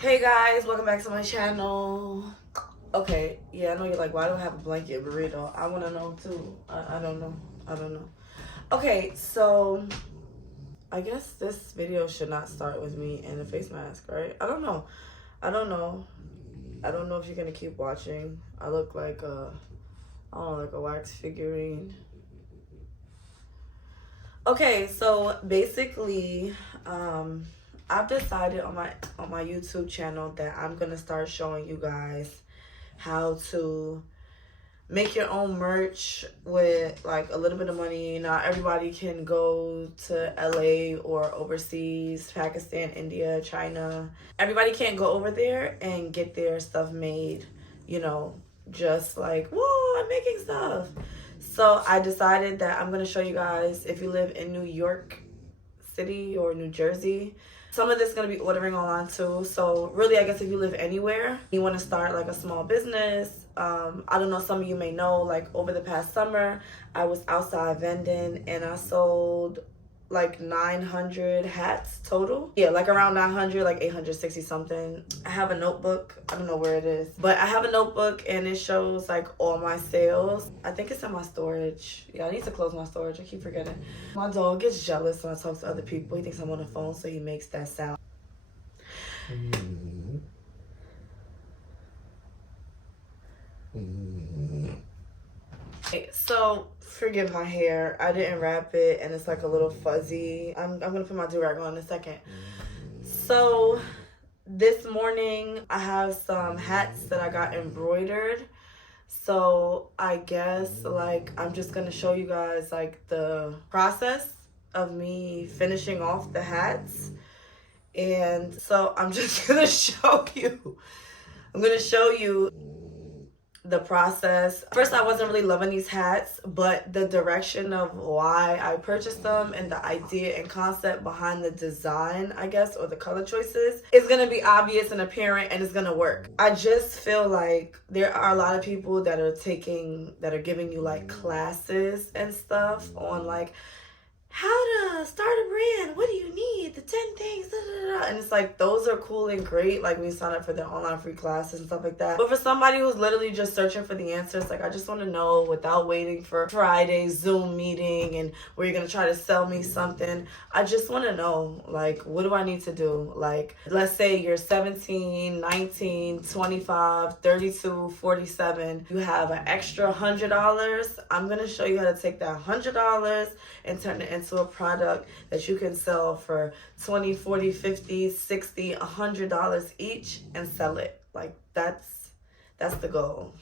Hey guys, welcome back to my channel. Okay, yeah, I know you're like, why do I have a blanket burrito? I want to know too. I don't know. I don't know. Okay, so I guess this video should not start with me in a face mask, right? I don't know. I don't know. I don't know if you're gonna keep watching. I look like I don't know, like a wax figurine. Okay, so basically, I've decided on my YouTube channel that I'm gonna start showing you guys how to make your own merch with like a little bit of money. Not everybody can go to LA or overseas, Pakistan, India, China. Everybody can't go over there and get their stuff made, you know, just like, whoa, I'm making stuff. So I decided that I'm gonna show you guys, if you live in New York City or New Jersey, some of this is going to be ordering online too. So really, I guess if you live anywhere, you want to start like a small business. I don't know, some of you may know, like over the past summer, I was outside vending and I sold like 900 hats total. Yeah, like around 900, like 860 something. I have a notebook. I don't know where it is, but I have a notebook and it shows like all my sales. I think it's in my storage. Yeah, I need to close my storage. I keep forgetting. My dog gets jealous when I talk to other people. He thinks I'm on the phone, so he makes that sound. Okay, so forgive my hair. I didn't wrap it and it's like a little fuzzy. I'm gonna put my do-rag on in a second. So this morning I have some hats that I got embroidered. So I guess like I'm just gonna show you guys like the process of me finishing off the hats. And so I'm just gonna show you. I'm gonna show you the process. First, I wasn't really loving these hats, but the direction of why I purchased them and the idea and concept behind the design, I guess, or the color choices is gonna be obvious and apparent, and it's gonna work. I just feel like there are a lot of people that are giving you like classes and stuff on like how to start a brand, what do you need, the 10 things, da, da, da. And it's like, those are cool and great, like when you sign up for their online free classes and stuff like that. But for somebody who's literally just searching for the answers, like I just want to know without waiting for Friday's Zoom meeting and where you're gonna try to sell me something. I just want to know, like, what do I need to do? Like, let's say you're 17, 19, 25, 32, 47, you have an extra $100. I'm gonna show you how to take that $100 and turn it into a product that you can sell for $20, $40, $50, $60, $100 each and sell it. Like that's the goal.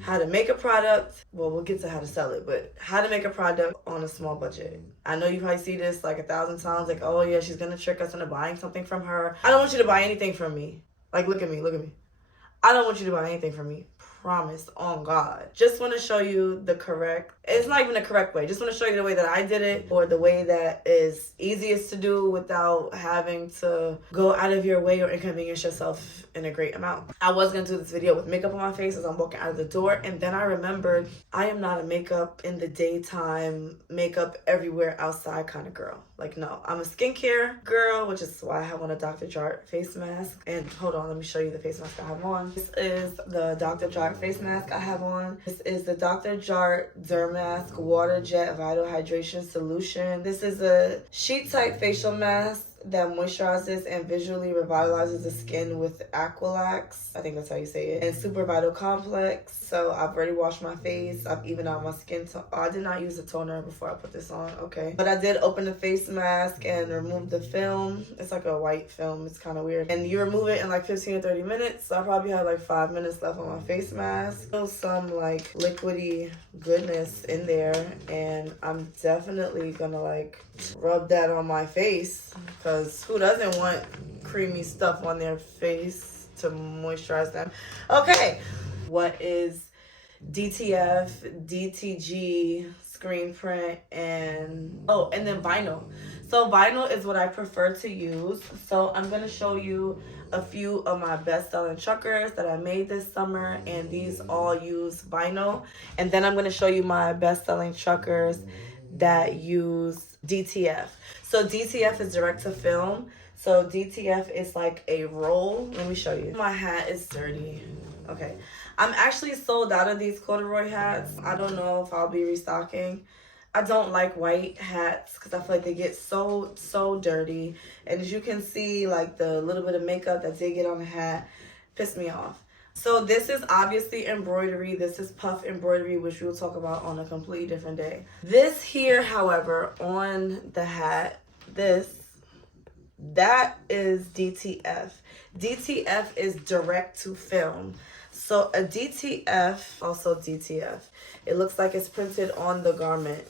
How to make a product, well, we'll get to how to sell it, but how to make a product on a small budget. I know you probably see this like 1,000 times, like, oh yeah, she's gonna trick us into buying something from her. I don't want you to buy anything from me. Like, look at me. I don't want you to buy anything from me. Promise on God. Just want to show you the correct, it's not even the correct way. Just want to show you the way that I did it, or the way that is easiest to do without having to go out of your way or inconvenience yourself in a great amount. I was going to do this video with makeup on my face as I'm walking out of the door, and then I remembered I am not a makeup in the daytime, makeup everywhere outside kind of girl. Like, no, I'm a skincare girl, which is why I have on a Dr. Jart face mask. And hold on, let me show you the face mask I have on. This is the Dr. Jart face mask I have on. This is the Dr. Jart Dermask Water Jet Vital Hydration Solution. This is a sheet type facial mask that moisturizes and visually revitalizes the skin with Aqualax. I think that's how you say it. And Super Vital Complex. So I've already washed my face. I've evened out my skin. I did not use a toner before I put this on. Okay. But I did open the face mask and remove the film. It's like a white film. It's kind of weird. And you remove it in like 15 or 30 minutes. So I probably have like 5 minutes left on my face mask. Still some like liquidy goodness in there. And I'm definitely gonna like rub that on my face, because who doesn't want creamy stuff on their face to moisturize them? Okay, what is DTF, DTG, screen print, and then vinyl. So vinyl is what I prefer to use. So I'm gonna show you a few of my best-selling chuckers that I made this summer, and these all use vinyl. And then I'm gonna show you my best-selling chuckers that use DTF. So DTF is direct to film. So DTF is like a roll. Let me show you. My hat is dirty. Okay. I'm actually sold out of these corduroy hats. I don't know if I'll be restocking. I don't like white hats because I feel like they get so dirty. And as you can see, like the little bit of makeup that they get on the hat pissed me off. So this is obviously embroidery. This is puff embroidery, which we'll talk about on a completely different day. This here, however, on the hat, that is DTF. DTF is direct to film. So a DTF, also DTF, it looks like it's printed on the garment.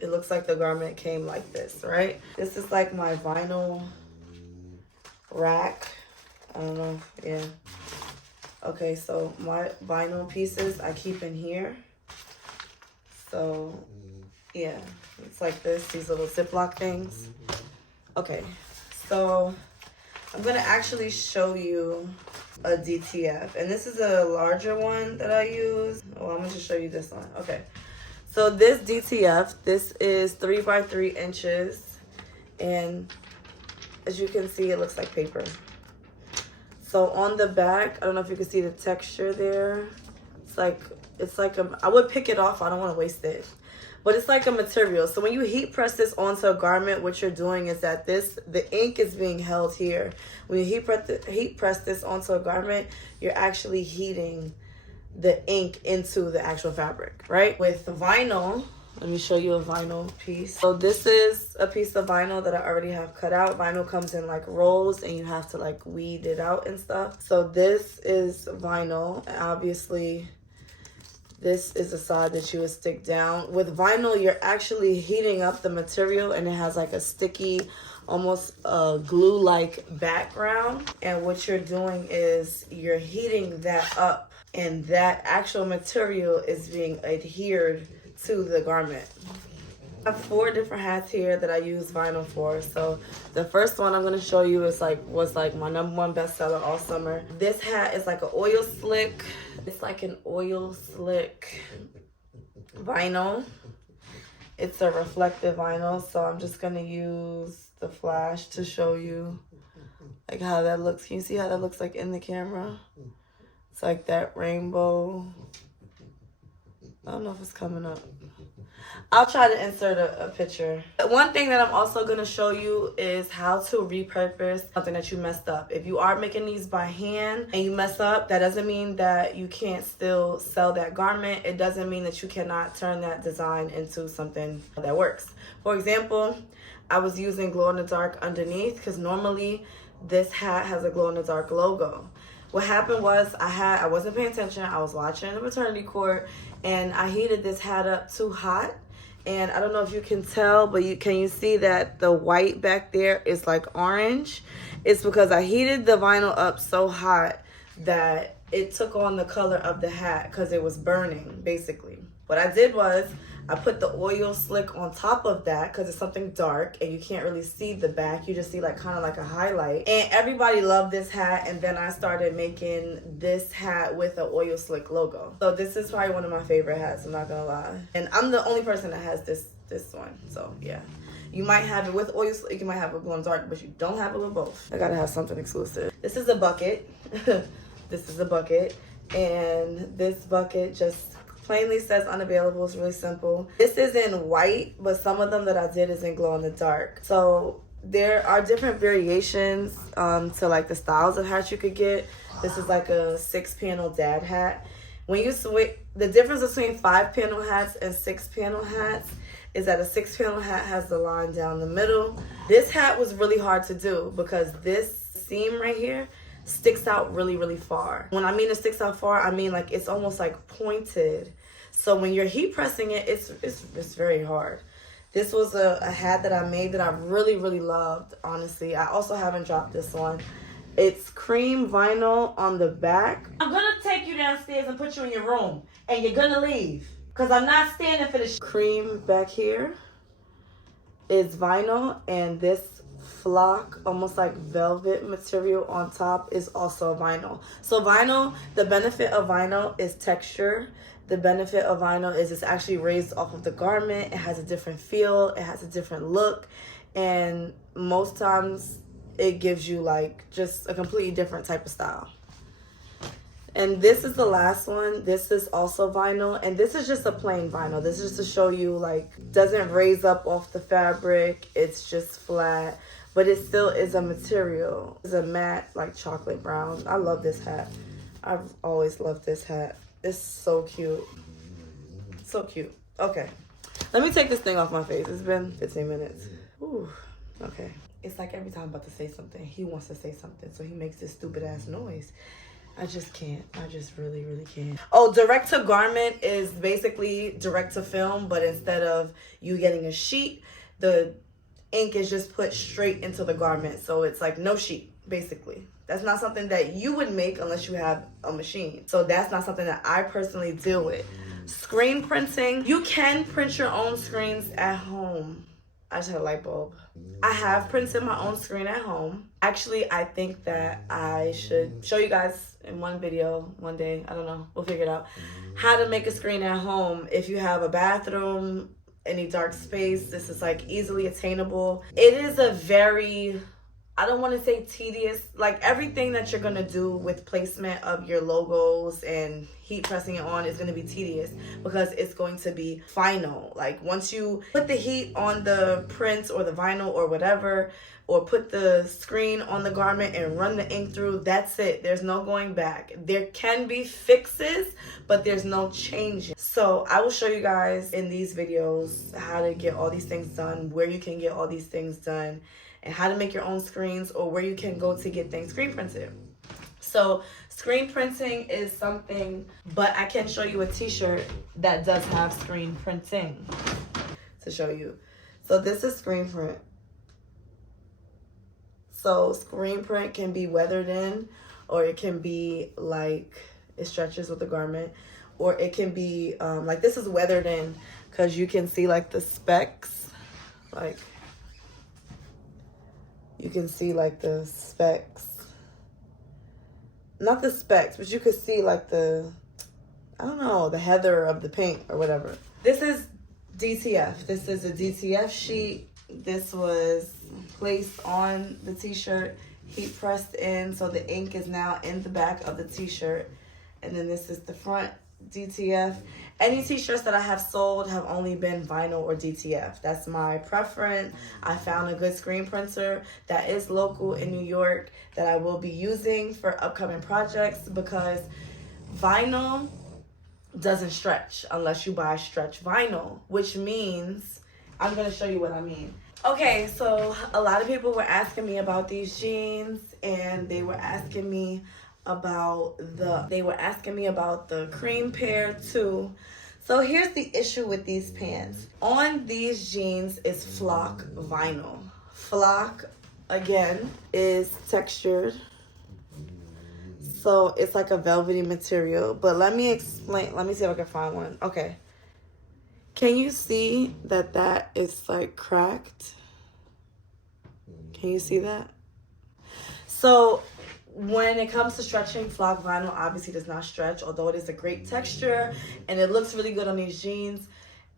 It looks like the garment came like this, right? This is like my vinyl rack. I don't know, yeah. Okay, so my vinyl pieces I keep in here. So, yeah, it's like this, these little Ziploc things. Okay, so I'm gonna actually show you a DTF. And this is a larger one that I use. Oh, I'm gonna just show you this one. Okay, so this DTF, this is 3 by 3 inches. And as you can see, it looks like paper. So on the back, I don't know if you can see the texture there. It's like I would pick it off. I don't want to waste it. But it's like a material. So when you heat press this onto a garment, what you're doing is that the ink is being held here. When you heat press this onto a garment, you're actually heating the ink into the actual fabric, right? With vinyl, let me show you a vinyl piece. So this is a piece of vinyl that I already have cut out. Vinyl comes in like rolls and you have to like weed it out and stuff. So this is vinyl. Obviously, this is the side that you would stick down. With vinyl, you're actually heating up the material and it has like a sticky, almost glue-like background. And what you're doing is you're heating that up and that actual material is being adhered to the garment. I have 4 different hats here that I use vinyl for. So the first one I'm going to show you was like my #1 bestseller all summer. This hat is like an oil slick. It's like an oil slick vinyl. It's a reflective vinyl, so I'm just going to use the flash to show you like how that looks. Can you see how that looks like in the camera? It's like that rainbow. I don't know if it's coming up. I'll try to insert a picture. One thing that I'm also going to show you is how to repurpose something that you messed up. If you are making these by hand and you mess up, that doesn't mean that you can't still sell that garment. It doesn't mean that you cannot turn that design into something that works. For example, I was using glow-in-the-dark underneath because normally this hat has a glow-in-the-dark logo. What happened was I wasn't paying attention. I was watching the maternity court and I heated this hat up too hot. And I don't know if you can tell, but can you see that the white back there is like orange? It's because I heated the vinyl up so hot that it took on the color of the hat because it was burning, basically. What I did was I put the oil slick on top of that because it's something dark and you can't really see the back. You just see like kind of like a highlight. And everybody loved this hat. And then I started making this hat with an oil slick logo. So this is probably one of my favorite hats, I'm not gonna lie. And I'm the only person that has this one. So yeah. You might have it with oil slick, you might have it glow in dark, but you don't have it with both. I gotta have something exclusive. This is a bucket. This is a bucket. And this bucket just plainly says unavailable. It's really simple. This is in white, but some of them that I did is in glow in the dark. So there are different variations to like the styles of hats you could get. This is like a 6-panel dad hat. When you switch, the difference between 5-panel hats and 6-panel hats is that a 6-panel hat has the line down the middle. This hat was really hard to do because this seam right here sticks out really far. When I mean it sticks out far, I mean like it's almost like pointed. So when you're heat pressing it, it's very hard. This was a hat that I made that I really loved, honestly. I also haven't dropped this one. It's cream vinyl on the back. I'm gonna take you downstairs and put you in your room and you're gonna leave because I'm not standing for this. Cream back here is vinyl, and this flock, almost like velvet material on top, is also vinyl. So vinyl, the benefit of vinyl is texture. The benefit of vinyl is it's actually raised off of the garment. It has a different feel. It has a different look. And most times it gives you like just a completely different type of style. And this is the last one. This is also vinyl, and this is just a plain vinyl. This is just to show you like doesn't raise up off the fabric. It's just flat, but it still is a material. It's a matte like chocolate brown. I love this hat. I've always loved this hat. It's so cute. So cute. Okay. Let me take this thing off my face. It's been 15 minutes. Ooh. Okay. It's like every time I'm about to say something, he wants to say something, so he makes this stupid ass noise. I just can't. I just really, really can't. Oh, direct to garment is basically direct to film, but instead of you getting a sheet, the ink is just put straight into the garment. So it's like no sheet, basically. That's not something that you would make unless you have a machine. So that's not something that I personally deal with. Screen printing. You can print your own screens at home. I just had a light bulb. I have printed my own screen at home. Actually, I think that I should show you guys in one video one day. I don't know. We'll figure it out. How to make a screen at home. If you have a bathroom, any dark space, this is like easily attainable. It is a very, I don't want to say tedious, like everything that you're going to do with placement of your logos and heat pressing it on is going to be tedious because it's going to be final. Like once you put the heat on the print or the vinyl or whatever, or put the screen on the garment and run the ink through, that's it. There's no going back. There can be fixes, but there's no changes. So I will show you guys in these videos how to get all these things done, where you can get all these things done, and how to make your own screens, or where you can go to get things screen printed. So screen printing is something, but I can show you a t-shirt that does have screen printing to show you. So this is screen print. So screen print can be weathered in, or it can be like it stretches with the garment, or it can be like this is weathered in because you can see like the specks, like you can see like the specks, not the specks, but you could see like the, I don't know, the heather of the paint or whatever. This is DTF. This is a DTF sheet. This was placed on the t-shirt, heat pressed in, so the ink is now in the back of the t-shirt. And then this is the front DTF. Any t-shirts that I have sold have only been vinyl or DTF. That's my preference. I found a good screen printer that is local in New York that I will be using for upcoming projects, because vinyl doesn't stretch unless you buy stretch vinyl, which means, I'm going to show you what I mean. Okay, so a lot of people were asking me about these jeans, and they were asking me about the cream pair too. So here's the issue with these pants. On these jeans is flock vinyl. Flock, again, is textured. So it's like a velvety material. But let me explain. Let me see if I can find one. Okay. Can you see that that is like cracked? Can you see that? So when it comes to stretching, flock vinyl obviously does not stretch, although it is a great texture and it looks really good on these jeans.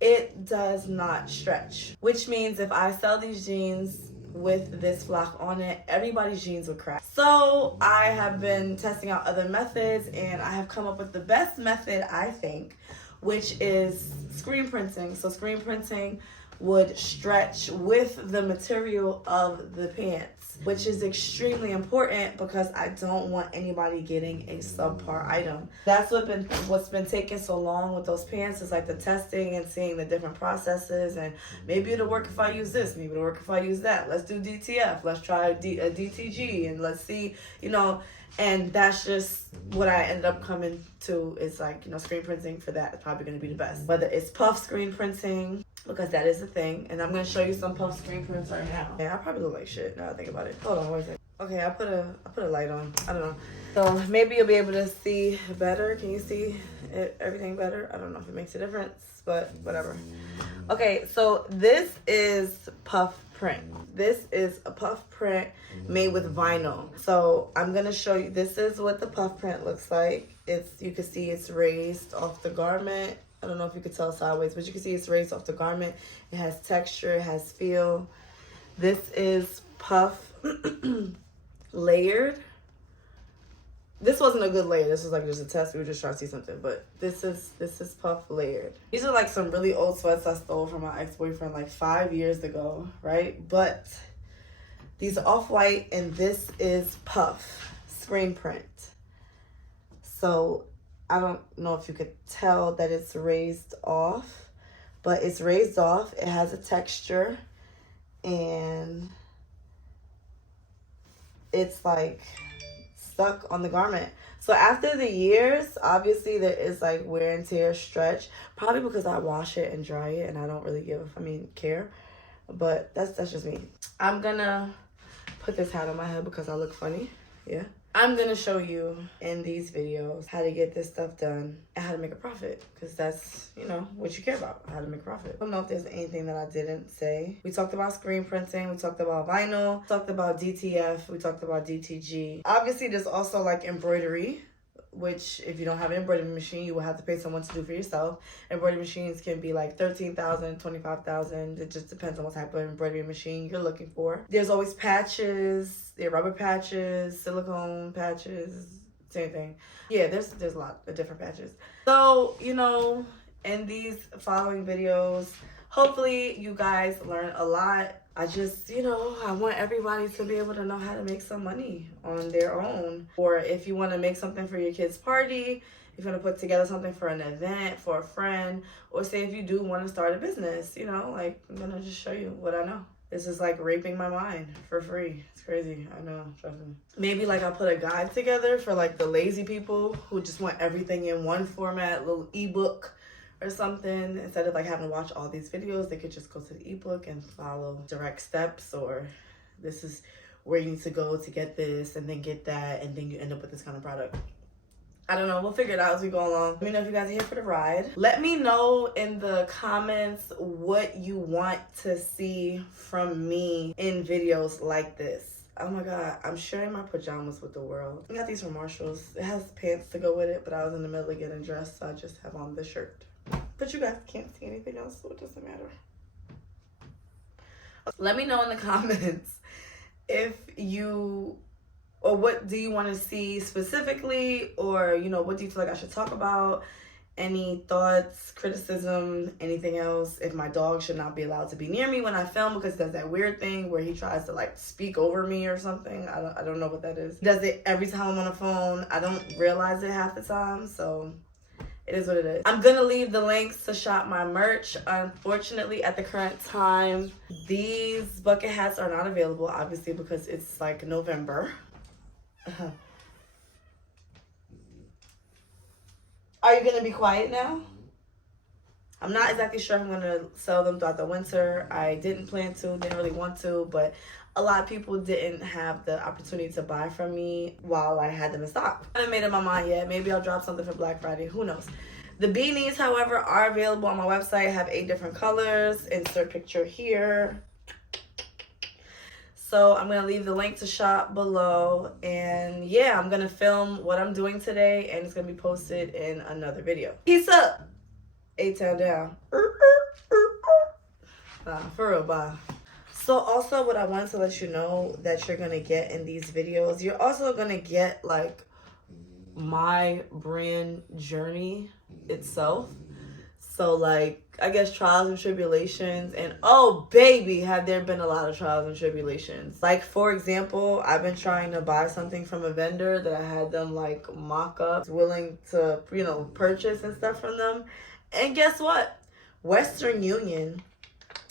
It does not stretch, which means if I sell these jeans with this flock on it, everybody's jeans will crack. So I have been testing out other methods, and I have come up with the best method, I think, which is screen printing. So screen printing would stretch with the material of the pants, which is extremely important because I don't want anybody getting a subpar item. That's what's been taking so long with those pants, is like the testing and seeing the different processes, and maybe it'll work if I use this, maybe it'll work if I use that. Let's do DTF, let's try a DTG, and let's see, you know. And that's just what I ended up coming to, is like, you know, screen printing for that is probably going to be the best. Whether it's puff screen printing, because that is a thing. And I'm going to show you some puff screen prints right now. Yeah, I probably look like shit now I think about it. Hold on, wait a second. Okay, I put a light on. I don't know. So maybe you'll be able to see better. Can you see everything better? I don't know if it makes a difference, but whatever. Okay, so this is puff print. This is a puff print made with vinyl. So I'm going to show you, this is what the puff print looks like. You can see it's raised off the garment. I don't know if you could tell sideways, but you can see it's raised off the garment. It has texture, it has feel. This is puff layered. This wasn't a good layer. This was like just a test. We were just trying to see something. But this is puff layered. These are like some really old sweats I stole from my ex-boyfriend like 5 years ago, right? But these are off-white, and this is puff screen print. So I don't know if you could tell that it's raised off, but it's raised off. It has a texture, and it's like stuck on the garment. So after the years, obviously there is like wear and tear, stretch, probably because I wash it and dry it and I don't really care, but that's just me. I'm gonna put this hat on my head because I look funny. Yeah, I'm gonna show you in these videos how to get this stuff done and how to make a profit, because that's, you know, what you care about, how to make a profit. I don't know if there's anything that I didn't say. We talked about screen printing, we talked about vinyl, we talked about DTF, we talked about DTG. Obviously there's also like embroidery, which if you don't have an embroidery machine, you will have to pay someone to do for yourself. Embroidery machines can be like $13,000, $25,000. It just depends on what type of embroidery machine you're looking for. There's always patches, there are rubber patches, silicone patches, same thing. Yeah, there's a lot of different patches. So, you know, in these following videos, hopefully you guys learn a lot. I just, you know, I want everybody to be able to know how to make some money on their own. Or if you want to make something for your kid's party, if you want to put together something for an event, for a friend, or say if you do want to start a business, you know, like, I'm going to just show you what I know. This is like raping my mind for free. It's crazy. I know, trust me. Maybe like I'll put a guide together for like the lazy people who just want everything in one format, little ebook or something. Instead of like having to watch all these videos, they could just go to the ebook and follow direct steps, or this is where you need to go to get this and then get that, and then you end up with this kind of product. I don't know, we'll figure it out as we go along. Let me know if you guys are here for the ride. Let me know in the comments what you want to see from me in videos like this. Oh my God, I'm sharing my pajamas with the world. I got these from Marshall's. It has pants to go with it, but I was in the middle of getting dressed, so I just have on the shirt. But you guys can't see anything else, so it doesn't matter. Let me know in the comments if you, or what do you want to see specifically, or, you know, what do you feel like I should talk about? Any thoughts, criticism, anything else? If my dog should not be allowed to be near me when I film because he does that weird thing where he tries to like speak over me or something. I don't know what that is. He does it every time I'm on the phone. I don't realize it half the time, so it is what it is. I'm gonna leave the links to shop my merch. Unfortunately, at the current time, these bucket hats are not available, obviously, because it's like November. Are you gonna be quiet now? I'm not exactly sure if I'm gonna sell them throughout the winter. I didn't plan to, didn't really want to, but a lot of people didn't have the opportunity to buy from me while I had them in stock. I haven't made up my mind yet. Maybe I'll drop something for Black Friday, who knows? The beanies, however, are available on my website. I have 8 different colors. Insert picture here. So I'm going to leave the link to shop below. And yeah, I'm going to film what I'm doing today, and it's going to be posted in another video. Peace up. A-Town down. For real, bye. So also what I wanted to let you know that you're going to get in these videos, you're also going to get like my brand journey itself. So like, I guess trials and tribulations, and oh baby, have there been a lot of trials and tribulations. Like for example, I've been trying to buy something from a vendor that I had them like mock up, willing to, you know, purchase and stuff from them. And guess what? Western Union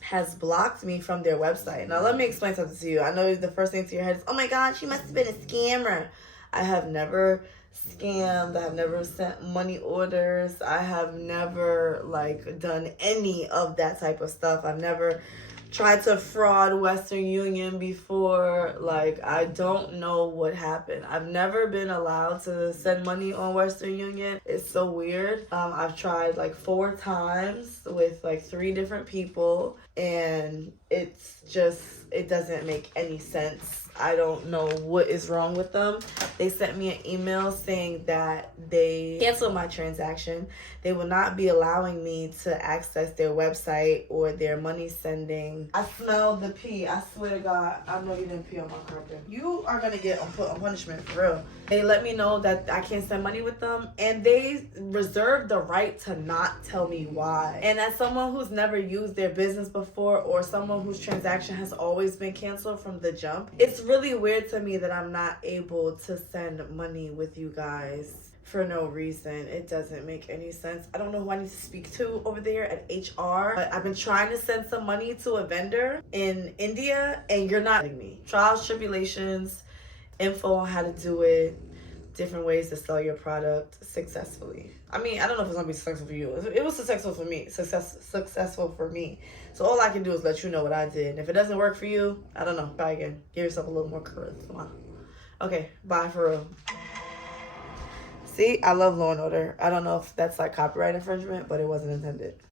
has blocked me from their website. Now let me explain something to you. I know the first thing to your head is, oh my God, she must have been a scammer. I have never scammed. I have never sent money orders. I have never like done any of that type of stuff. I've never tried to fraud Western Union before. Like, I don't know what happened. I've never been allowed to send money on Western Union. It's so weird. I've tried like 4 times with like 3 different people, and it's just, it doesn't make any sense. I don't know what is wrong with them. They sent me an email saying that they canceled my transaction. They will not be allowing me to access their website or their money sending. I smell the pee. I swear to God, I know you didn't pee on my carpet. You are gonna get put on punishment for real. They let me know that I can't send money with them, and they reserve the right to not tell me why. And as someone who's never used their business before, or someone whose transaction has always been canceled from the jump, it's really weird to me that I'm not able to send money with you guys for no reason. It doesn't make any sense. I don't know who I need to speak to over there at HR, but I've been trying to send some money to a vendor in India, and you're not letting me. Trials, tribulations, info on how to do it, different ways to sell your product successfully. I mean, I don't know if it's gonna be successful for you. It was successful for me. Successful for me. So all I can do is let you know what I did. And if it doesn't work for you, I don't know. Try again. Give yourself a little more courage. Come on. Okay, bye for real. See, I love Law and Order. I don't know if that's like copyright infringement, but it wasn't intended.